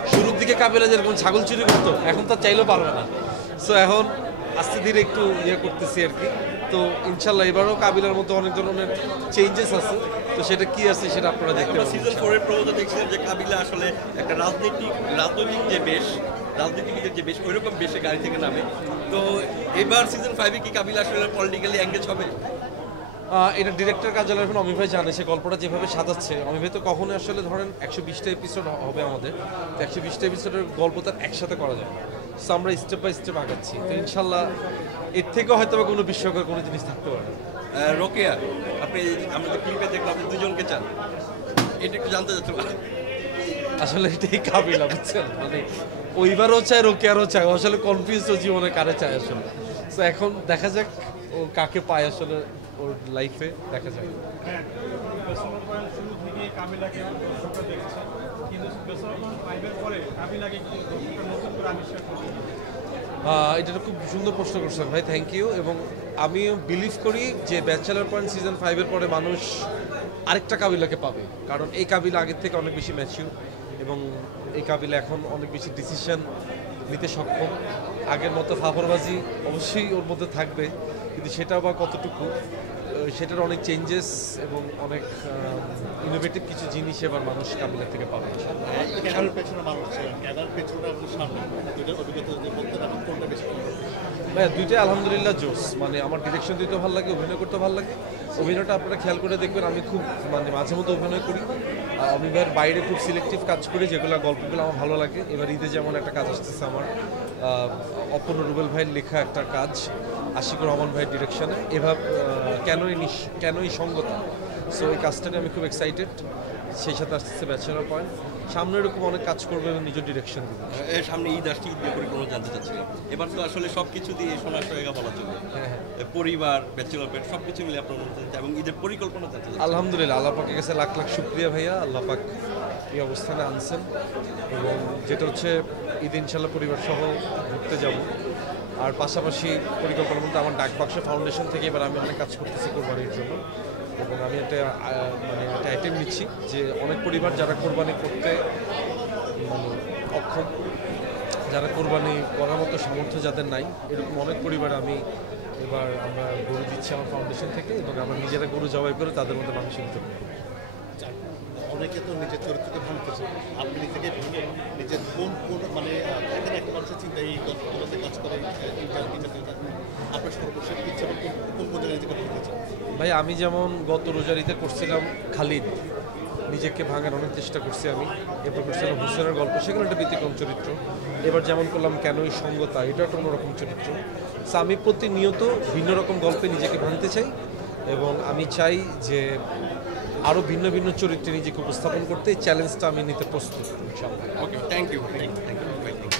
শুরুর দিকে কাবিলা যেরকম ছাগল চুরি করতো এখন তো চাইলেও পারবে না। সো এখন আস্তে ধীরে একটু ইয়ে করতেছি আর কি। তো ইনশাল্লাহ এবারও কাবিলার মধ্যে অনেক ধরনের চেঞ্জেস আছে। তো সেটা কি আছে সেটা আপনারা দেখতে পাবেন। সিজন 4 এর প্রবন্ধ দেখছিলেন যে কাবিলা আসলে একটা রাজনৈতিক যে বেশ রাজনীতিবিদের যে বেশ ওইরকম বেশে গাড়ি থেকে নামে। তো এবার সিজন 5 এ কি কাবিলা আসলে পলিটিক্যালি এঙ্গেজ হবে? এটা ডিরেক্টর কার্যালয় এখন অমি ভাই জানে সে গল্পটা যেভাবে সাজাচ্ছে। অমি ভাই তো কখনোই আসলে ধরেন 120টা এপিসোড হবে আমাদের, তো 120টা এপিসোডের গল্প তার একসাথে করা যায়। সো আমরা স্টেপ বাই স্টেপ আগাচ্ছি। তো ইনশাল্লাহ এর থেকেও হয়তো বা কোনো বিস্ময়কর কোনো জিনিস থাকতে পারে। রোকেয়া, আমরা যে ক্লিপে দেখলাম আপনি দুজনকে চান, এটা একটু জানতে চাচ্ছি। আসলে এটাই কাবিলা বুঝছেন, মানে ওইবারও চায় রোকেয়ারও চায়, আসলে কনফিউজ ও জীবনে কারে চায় আসলে। তো এখন দেখা যাক ও কাকে পায় আসলে ওর লাইফে, দেখা যাক। এটা খুব সুন্দর প্রশ্ন করছেন ভাই, থ্যাংক ইউ। এবং আমি বিলিভ করি যে ব্যাচেলার পয়েন্ট সিজন 5-এর পরে মানুষ আরেকটা কাবিলাকে পাবে, কারণ এই কাবিলা আগের থেকে অনেক বেশি ম্যাচিউর এবং এই কাবিলা এখন অনেক বেশি ডিসিশন নিতে সক্ষম। আগের মতো ফাফরবাজি অবশ্যই ওর মধ্যে থাকবে, কিন্তু সেটাও বা কতটুকু, সেটার অনেক চেঞ্জেস এবং অনেক ইনোভেটিভ কিছু জিনিস এবার মানুষ কাবিলা থেকে পাবে। হ্যাঁ, দুইটাই আলহামদুলিল্লাহ জোস। মানে আমার ডিরেকশন দিতেও ভালো লাগে, অভিনয় করতে ভালো লাগে। অভিনয়টা আপনারা খেয়াল করে দেখবেন, আমি খুব মানে মাঝে মধ্যে অভিনয় করি। আমি ভাইয়ের বাইরে খুব সিলেক্টিভ কাজ করি, যেগুলো গল্পগুলো আমার ভালো লাগে। এবার ঈদে যেমন একটা কাজ আসতেছে আমার, অপর্ণ রুবেল ভাইয়ের লেখা একটা কাজ, আশিকুর রহমান ভাইয়ের ডিরেকশনে, এভাবে কেনই সঙ্গতা। সো এই কাজটা নিয়ে আমি খুব এক্সাইটেড। সেই সাথে আসতেছে ব্যাচেলার পয়েন্ট, সামনে এরকম অনেক কাজ করবে এবং নিজের ডিরেকশন দেবে। সামনে ঈদ আসছে, ঈদ পরিকল্পনা জানতে চাচ্ছিলাম। এবার তো আসলে সব কিছু দিয়ে সোনার সোহাগা বলা চলে, পরিবার, ব্যাচেলর পয়েন্ট সব কিছু মিলে আপনার এবং ঈদের পরিকল্পনা জানতে চাচ্ছি। আলহামদুলিল্লাহ, আল্লাহ পাকের কাছে লাখ লাখ শুকরিয়া ভাইয়া, আল্লাহ পাক এই অবস্থানে আনছেন। এবং যেটা হচ্ছে ঈদ ইনশাল্লাহ পরিবার সহ ঘুরতে যাব। আর পাশাপাশি পরিকল্পনা বলতে আমার ডাকবাক্স ফাউন্ডেশন থেকে এবার আমি অনেক কাজ করতেছি কোরবানির জন্য। এবং আমি একটা আইটেম নিচ্ছি যে অনেক পরিবার যারা কোরবানি করতে মানে অক্ষম, যারা কোরবানি করার মতো সামর্থ্য যাদের নাই, এরকম অনেক পরিবার এবার আমরা গরু দিচ্ছি আমার ফাউন্ডেশন থেকে, এবং আমরা নিজেরা গরু জবাই করে তাদের মধ্যে মানুষ নিতে পারি। অনেকে তো নিজের চরিত্রকে ভাঙতেছে, আপনি নিজেকে ভেঙে নিজের কোন মানে এখানে একটা মানুষের চিন্তা এই গল্পগুলোতে কাজ করে আপনার সর্বশেষ ইচ্ছা কোন কোন জায়গায় নিজেকে ভাঙতে চান? ভাই আমি যেমন গত রোজারিতে করছিলাম খালিদ, নিজেকে ভাঙার অনেক চেষ্টা করছি আমি। এরপর করছিলাম হোসেনের গল্প, সেগুলো একটা ব্যতিক্রম চরিত্র। এবার যেমন করলাম কেনই সঙ্গতা, এটা একটা অন্যরকম চরিত্র। সো আমি প্রতিনিয়ত ভিন্ন রকম গল্পে নিজেকে ভাঙতে চাই এবং আমি চাই যে আরও ভিন্ন ভিন্ন চরিত্রে নিজেকে উপস্থাপন করতে। এই চ্যালেঞ্জটা আমি নিতে প্রস্তুত। Okay, thank you, thank you, thank you.